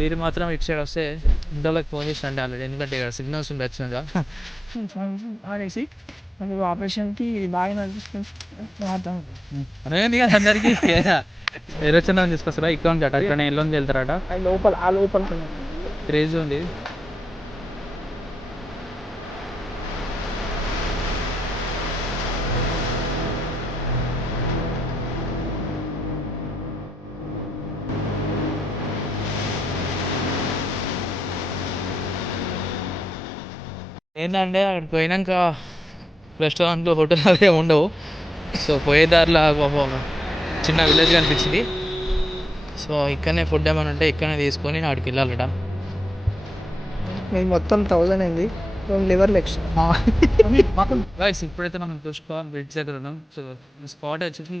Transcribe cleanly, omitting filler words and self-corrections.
మీరు మాత్రం ఇటు సైడ్ వస్తే ఇంటర్లోకి ఫోన్ చేసి రండి ఆల్రెడీ, ఎందుకంటే ఇక్కడ సిగ్నల్స్ ఉంది ఖచ్చితంగా. అనేసి ఆపరేషన్కి బాగా నడిపిస్తుంది. అనేది కదా అందరికీ ఎరొచ్చిన తీసుకొస్తారా ఇక్కడ నుంచి అట, ఇక్కడ ఎల్లో నుంచి వెళ్తారట, అది లోపల ఆ లోపల క్రేజ్ ఉంది. ఏంటంటే అక్కడికి పోయినాక రెస్టారెంట్లు హోటల్ అవి ఉండవు. సో పోయే దారిలో చిన్న విలేజ్ కనిపించింది. సో ఇక్కడనే ఫుడ్ ఏమైనా ఉంటే ఇక్కడనే తీసుకొని అక్కడికి వెళ్ళాలట. మేము మొత్తం 1000 అయింది, లివర్ లెగ్స్. గైస్ ఇప్పుడైతే మనం చూసుకోవాలి బ్రిడ్జ్ దగ్గర ఉన్నాం. సో స్పాట్ వచ్చేసి